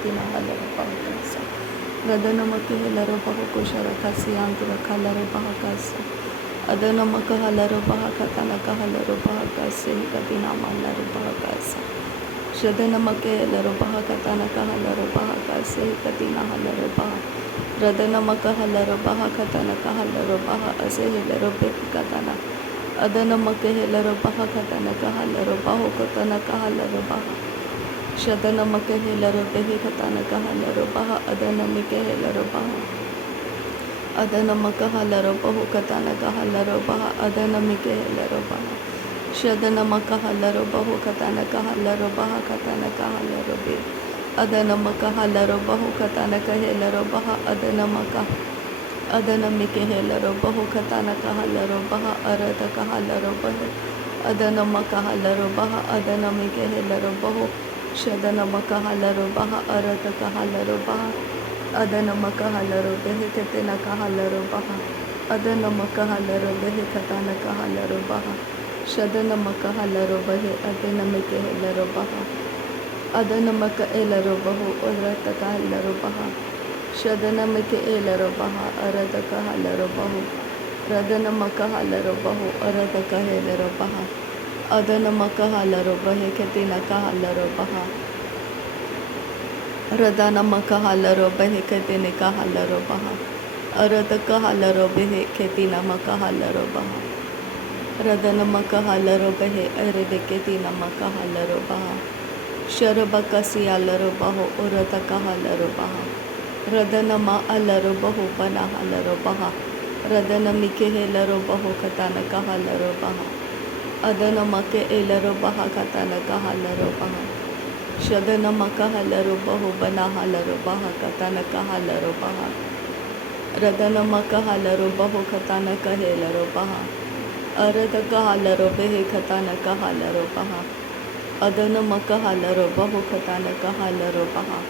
ketina halaro bahakasa. Radana maka helaro bahakoshara kasiyantura kalaro bahakasa. Adana maka halaro bahakatana kahalaro bahakasa katina malaro bahakasa. Shadana maka helaro bahakatana kahalaro bahakasa katina halaro bahakasa. Radana maka halaro bahakatana kahalaro bahakasa helaro bahakatana. Adana maka helaro bahakatana kahalaro bahakatana kahalaro bahakasa. Shadana maka helaro bahakatana kahalaro bahakasa. Adana maka helaro bahakatana. Adana maka halaro bahakatana kahalaro bahakasa. Adana maka helaro bahakasa. Shadana maka halaro bahakatana kahalaro bahakatana kahalaro bahakasa. Adana maka halaro bahakatana kahalaro bahakasa. Adana maka helaro bahakatana kahalaro bahakasa. Arada kahalaro bahakasa. Adana maka halaro bahakasa. Adana maka helaro bahakasa. Shadana maka halaro bahakasa. Arada kahalaro bahakasa. Adana maka halaro bahakatana kahalaro bahakasa. Adana maka halaro bahakatana kahalaro bahakasa. Shadana maka halaro bahakasa. Adana maka helaro bahakasa. Adana maka elaro bahu arada kahalaro bahakasa. Shadana maka elaro bahakasa. Arada kahalaro bahu. Radana maka halaro bahu arada kahalaro bahakasa. Adana maka halaro bahakatana kahalaro bahakasa. Radana maka halaro bahakatana kahalaro bahakasa. Arada kahalaro bahakatana maka halaro bahakasa. Radana maka halaro bahakatana maka halaro bahakasa. Sharabakasi alaro baho urata kahalaro baha. Radana ma alaro baho bana halaro baha. Radana mike helaro baho katana kahalaro baha. Adana make elaro baha katana kahalaro baha. Shadana maka halaro baho bana halaro baha katana kahalaro baha. Radana maka halaro baho katana kahelaro baha. Arada kahalaro behe katana kahalaro baha. Adana maka halaro bahu katana kahalaro baha.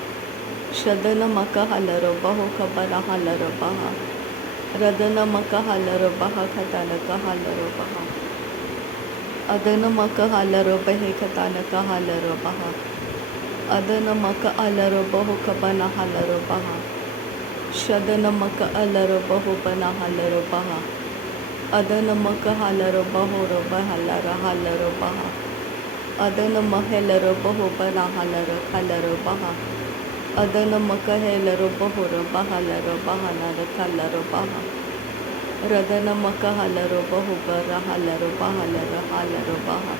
Shadana maka halaro bahu kabana halaro baha. Radana maka halaro baha katana kahalaro baha. Adana maka halaro bahe katana kahalaro baha. Adana maka alaro bahu kabana halaro baha. Shadana maka alaro bahu bana halaro baha. Adana maka halaro bahu roba halara halaro baha. Adana mahelaro bahu bana halaro baha. Adana maka helaro bahu roba halaro baha nara kalaro baha. Radana maka halaro bahu bara halaro baha halaro baha.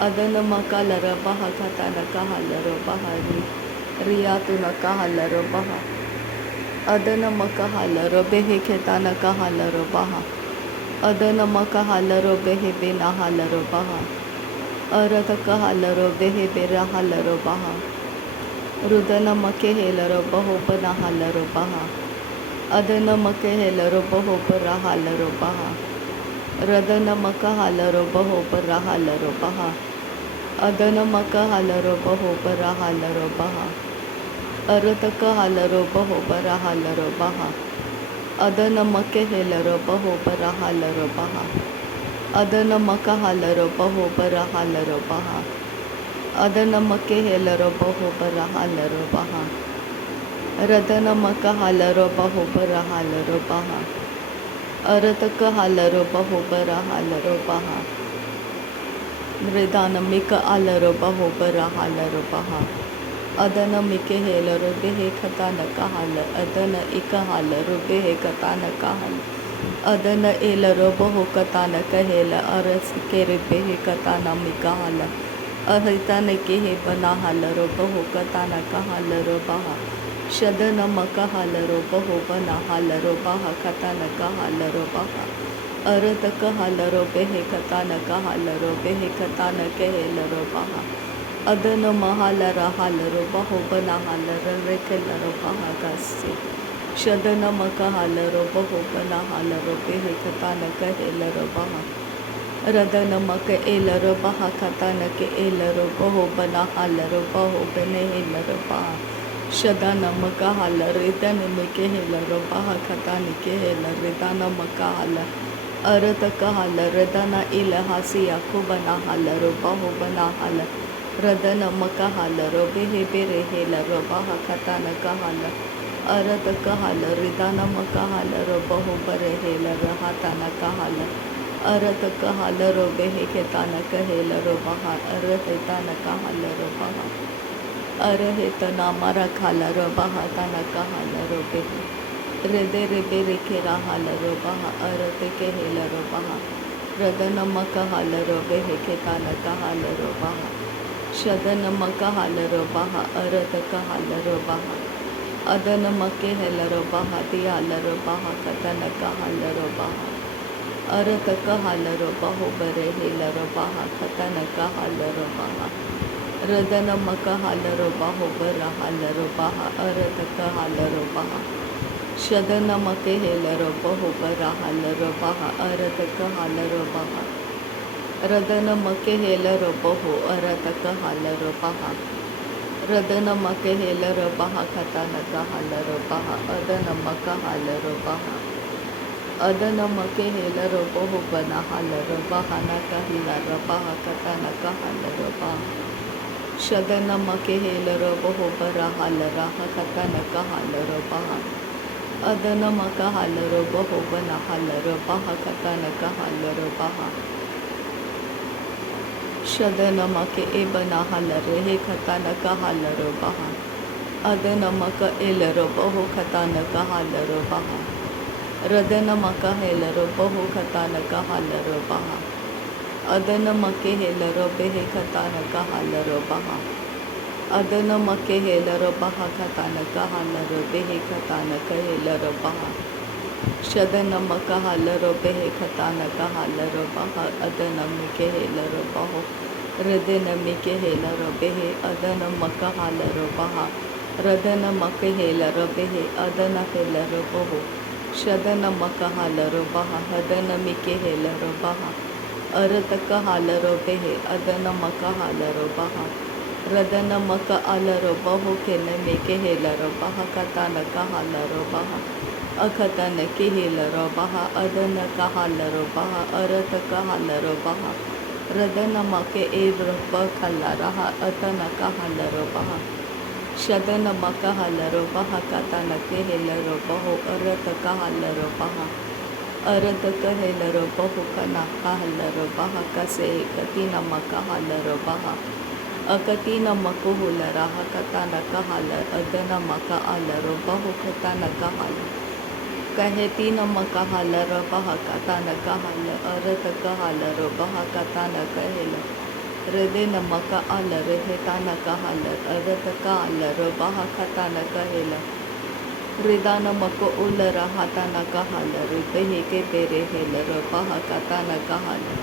Adana maka lara baha katana kahalaro baha riyatuna kahalaro baha. Adana maka halaro behe ketana kahalaro baha. Adana maka halaro behe bina halaro baha. Arada kahalaro behe bera halaro baha. Rudana make helaro baho bana halaro baha. Adana make helaro baho bara halaro baha. Radana maka halaro baho bara halaro baha. Adana maka halaro baho bara halaro baha. Arada kahalaro baho bara halaro baha. Adana make helaro baho bara halaro baha. Adana maka halaro baho bara halaro baha. Adana make helaro baho bara halaro baha. Radana maka halaro baho bara halaro baha. Arada kahalaro baho bara halaro baha. Radana mika alaro baho bara halaro baha. Adana mike helaro behe katana kahala. Adana ika halaro behe katana kahala. Adana elaro baho katana kahela aras kere behe katana mikahala. Ahitana kehe bana halaro baho katana kahalaro baha. Shadana maka halaro baho bana halaro baha katana kahalaro baha. Arada kahalaro behe katana kahalaro behe katana kehelaro baha. Adana mahalara halaro baho bana halaro rekelaro baha kasi. Shadana maka halaro baho bana halaro behe katana kahelaro baha. Radana maka elaro baha katana ke elaro baho bana halaro baho bene helaro baha. Shadana maka halaro idana meke helaro baha katana ke helaro redana maka hala. Arada kahala redana ilahasi yakubana halaro baho bana hala. Radana makahala robe he bere hela robaha katana kahala. Arata kahala ridana makahala robaho bare hela rahatana kahala. Arata kahala robe he ketana kahela robaha. Arata tana kahala robaha. Arahitana mara khala robaha tana kahala robe. Rede rebe rekera hala robaha. Arata kehela robaha. Radana makahala robe he ketana kahala robaha. Shadana makahala robaha. Arata kahala robaha. Adana makehela robaha. Diala robaha katana kahala robaha. Arata kahala robaho bare hela robaha katana kahala robaha. Radana makahala robaho bara hala robaha. Arata kahala robaha. Shadana makehela robaho bara hala robaha. Arata kahala robaha. Radana makehela robaho. Arata kahala robaha. Radana makehela robaha katana kahala robaha. Adana makahala robaha. Adana makehela robaho bana hala robaha nakahila robaha katana kahala robaha. Shadana makehela robaho bara hala raha katana kahala robaha. Adana makahala robaho bana hala robaha katana kahala robaha. Shadana make ebana hala rehe katana kahala robaha. Adana maka ela robaho katana kahala robaha. Radana makahela robaho katana kahala robaha. Adana makehela robehe katana kahala robaha. Adana makehela robaha katana kahala robehe katana kahela robaha. Shadana makahala robehe katana kahala robaha. Adana makehela robaho. Radana makehela robehe. Adana makahala robaha. Radana makehela robehe. Adana hela robaho. Shadana makahala robaha. Adana makehela robaha. Arata kahala robehe. Adana makahala robaha. Radana maka ala robaho kene mekehela robaha katana kahala robaha. Akatana kehela robaha. Adana kahala robaha. Arata kahala robaha. Radana make ebra khala raha. Adana kahala robaha. Shadana makahala robaha katana kehela robaho. Arata kahala robaha. Arata kahela robaho kana kahala robaha kase katina makahala robaha. Akatina makuhula raha katana kahala. Adana maka ala robaho katana kahala. Kahetina makahala robaha katana kahala. Arata kahala robaha katana kahela. Redena maka ala rehetana kahala. Arata kahala robaha katana kahela. Ridana mako ula rahatana kahala. Ribehe ke bere hela robaha katana kahala.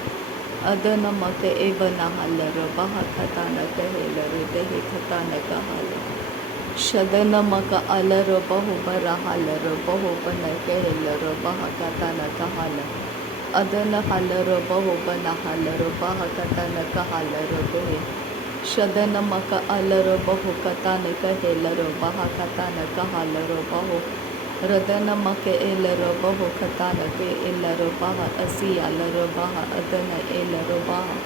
Adana maka ebana hala robaha katana kahela. Ribehe katana kahala. Shadana maka ala robaho bara hala robaho bana kahela robaha katana kahala. Adana hala robaho bana hala robaha katana kahala robehe. Shadana maka ala robaho katana kahela robaha katana kahala robaho. Radana maka ela robaho katana ke ela robaha asi ala robaha. Adana ela robaha.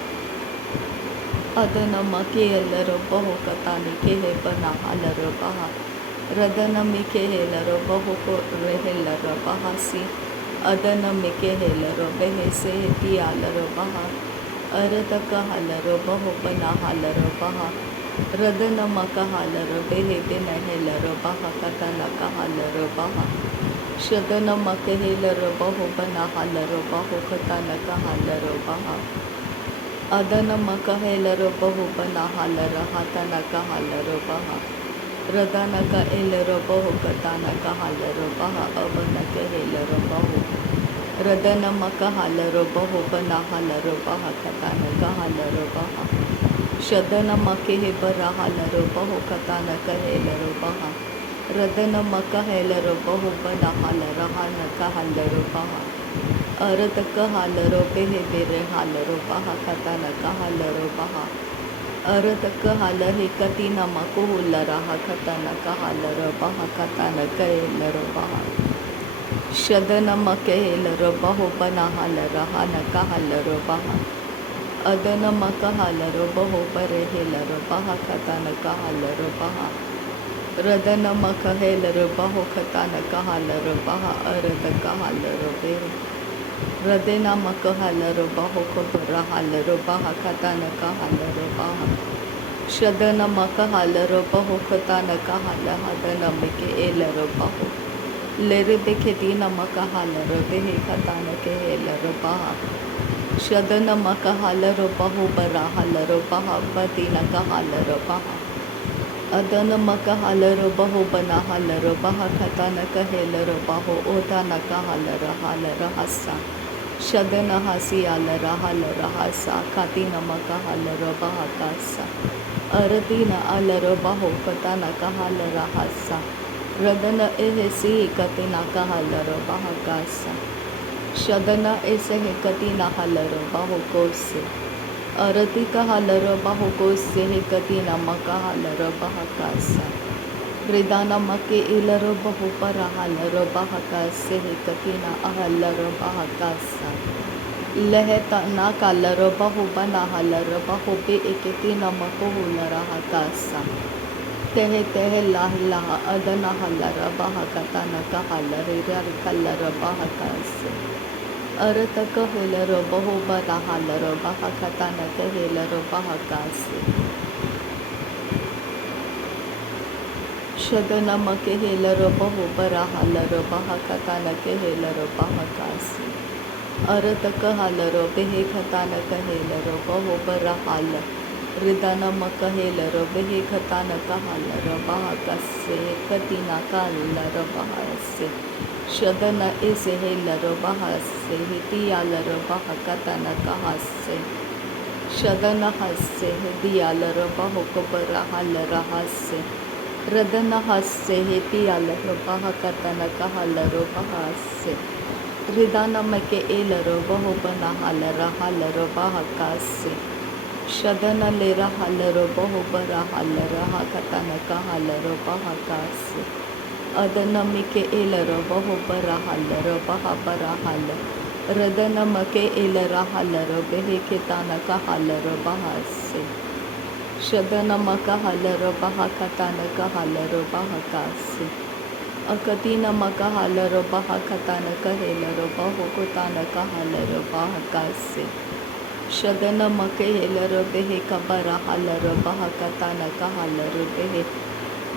Adana make ela robaho katana kehe bana hala robaha. Radana meke ela robaho ko rehela robaha si. Adana meke ela robehe se ti ala robaha. Arata kahala robaho bana hala robaha. Radana maka hala robehe bina hela robaha katana kahala robaha. Shadana maka hela robaho bana hala robaho katana kahala robaha. Adana maka hela robaho bana hala rahatana kahala robaha. Radana ka ela robaho katana kahala robaha. Avana ka hela robaho. Radana maka hala robaho bana hala robaha katana kahala robaha. Shadana make he bara hala robaho katana kahela robaha. Radana maka hela robaho bana hala rahana kahala robaha. Arata kahala robehe bere hala robaha katana kahala robaha. Arata kahala he katina makuhula raha katana kahala robaha katana kahela robaha. Shadana makehela robaho bana hala rahana kahala robaha. Adana makahalaro baho barehelaro baha katana kahalaro baha. Radana makahelaro baho katana kahalaro baha arada kahalaro behe. Radena makahalaro baho kabarahalaro baha katana kahalaro baha. Shadana makahalaro baho katana kahala hadana meke elaro baho. Lere bekedina makahalaro behe katana kehelaro baha. Shadana makahalaro baho barahalaro baha badina kahalaro baha. Adana makahalaro baho banahalaro baha katana kahelaro baho odana kahalaro halara hasa. Shadana hasi alara halara hasa katina makahalaro baha kasa. Aradina alaro baho katana kahalara hasa. Radana ehesi katina kahalaro baha kasa. Shadana esehe katina halaro baho kose. Arati kahalaro baho kose he katina makahalaro baha kasa. Vridana make ilaro baho para halaro baha kase he katina ahalaro baha kasa. Leheta na kalaro baho bana halaro baho be eketina makohulara hakasa. Tehe tehe lah lah adana halara baha katana kahalare rar kalara baha kase. Arata kahelaro baho bana halaro baha katana kahelaro baha kase. Shadana makehelaro baho bara halaro baha katana kahelaro baha kase. Arata kahalaro behe katana kahelaro baho bara hala. Ridana makahelaro behe katana kahalaro baha kase katina kahalaro baha se. Shadana ese helaro baha se hitiyalaro baha katana kahase. Shadana hase hitiyalaro baho kubara halara hase. Radana hase hitiyalaro baha katana kahalaro baha se. Ridana make elaro baho bana halara halaro baha kase. Shadana lera halaro baho bara halara hakatana kahalaro baha kase. Adana mike elaro baho bara halaro baha bara hala. Radana make elara halaro behe ketana kahalaro baha se. Shadana maka halaro baha katana kahalaro baha kase. Akatina maka halaro baha katana kahelaro baho kotana kahalaro baha kase. Shadana make helaro behe kabara halaro baha katana kahalaro behe.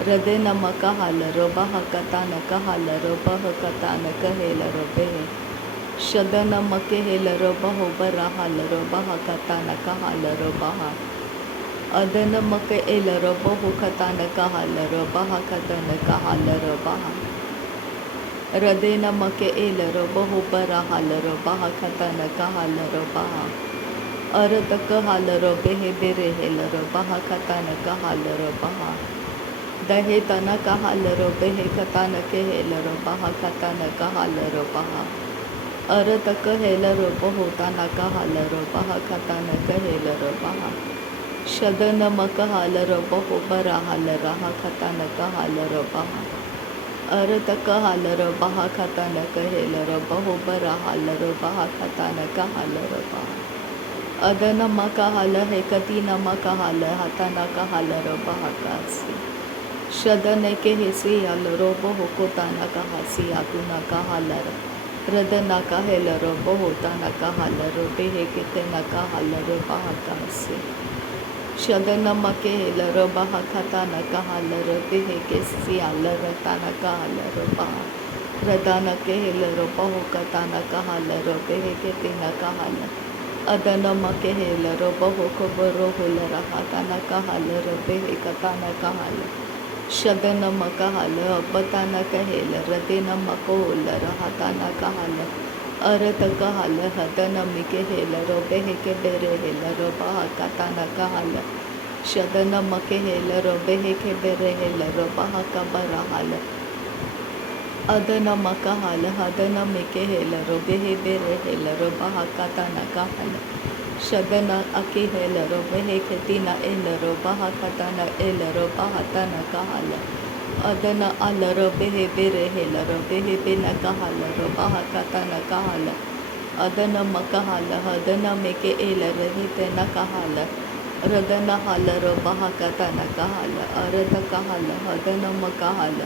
Radena maka halaro baha katana kahalaro baha katana kahelaro behe. Shadana make helaro baho bara halaro baha katana kahalaro baha. Adana make elaro baho katana kahalaro baha katana kahalaro baha. Radena make elaro baho bara halaro baha katana kahalaro baha. Arata kahalaro behe bere helaro baha katana kahalaro baha. Dahe tana kahalaro behe katana kehelaro baha katana kahalaro baha. Arata kahelaro baho tana kahalaro baha katana kehelaro baha. Shadana makahalaro baho bara halara hakatana kahalaro baha. Arata kahalaro baha katana kehelaro baho bara halaro baha katana kahalaro baha. Adana makahala he katina makahala hatana kahalaro baha kasi. Shadane ke hesi alaro baho kotana kahasi akuna kahalara. Radana kahelaro baho tana kahalaro behe ketena kahalaro baha kasi. Shadana makehelaro baha katana kahalaro behe kesi alara tana kahalaro baha. Radana kehelaro baho katana kahalaro behe ketena kahala. Adana makehelaro baho kobaro hulara hatana kahalaro behe katana kahala. Shadana makahala batana kahela radena makohulara hatana kahala. Arata kahala hadana mikehelaro behe kebere helaro baha katana kahala. Shadana makehelaro behe kebere helaro baha kabara hala. Adana makahala hadana mikehelaro behe bere helaro baha katana kahala. Shadana akihelaro behe ketina elaro baha katana elaro baha tana kahala. Adana alaro behe bere helaro behe bena kahalaro baha katana kahala. अदन मकहाल हदन मेके L रहे तेना कहाल रदन हाल रो बहा कतना कहाल अरद कहाल हदन मकहाल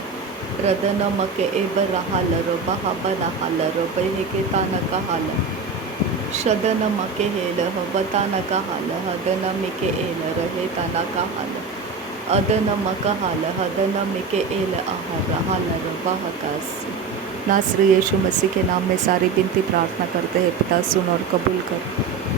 रदन मके एबर हाल रो बहा बना हाल रो बहे के ताना कहाल शदन मके हेल बताना कहाल हदन मिके एल रहे तना कहाल अदन मकहाल हदन मिके एल आहार हाल रो बहा कास। नासरी यीशु मसीह के नाम में सारी विनती प्रार्थना करते हैं पिता, सुन और कबूल कर।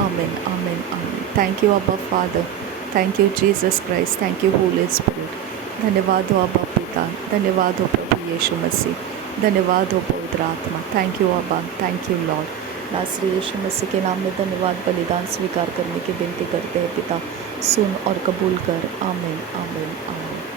आमीन आमीन आमीन। थैंक यू अब्बा father, thank you Jesus Christ, thank you Holi spirit. धन्यवाद हो अब्बा पिता, धन्यवाद हो प्रभु यीशु मसीह, धन्यवाद हो पवित्र आत्मा। थैंक यू अब्बा, थैंक यू लॉर्ड। नासरी यीशु मसीह के नाम में धन्यवाद बलिदान स्वीकार करने की विनती करते हैं पिता, सुन और कबूल कर। आमीन आमीन आमीन।